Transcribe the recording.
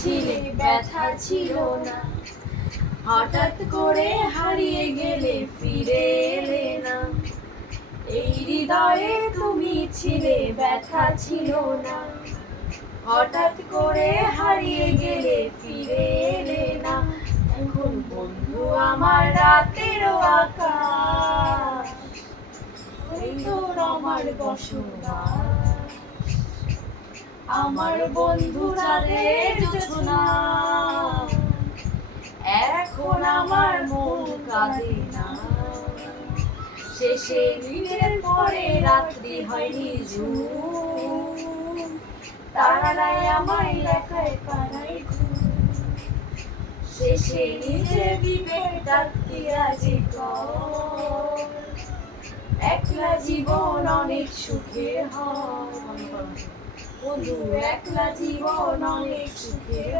ছিলে ব্যথা ছিল না, হঠাৎ করে হারিয়ে গেলে ফিরে এলে না। এই হৃদয়ে তুমি ছিলে ব্যথা ছিল না, হঠাৎ করে হারিয়ে গেলে ফিরে এলে না। এখন বন্ধু আমার রাতেরও আকাশ, ওই তোর আমার বসবাস। আমার বন্ধু চাঁদের জোছনা, এখন আমার মন কাঁদে না। শেষে দিনের পরে রাত্রি হয়নি ঝুম, তারারাই আমায় একাই পাড়ায় ঘুম। শেষে নিজের বিবেক ডাকতে আজি কর, একলা জীবন অনেক সুখের হয়। বন্ধু একলা জীবন অনেক সুখের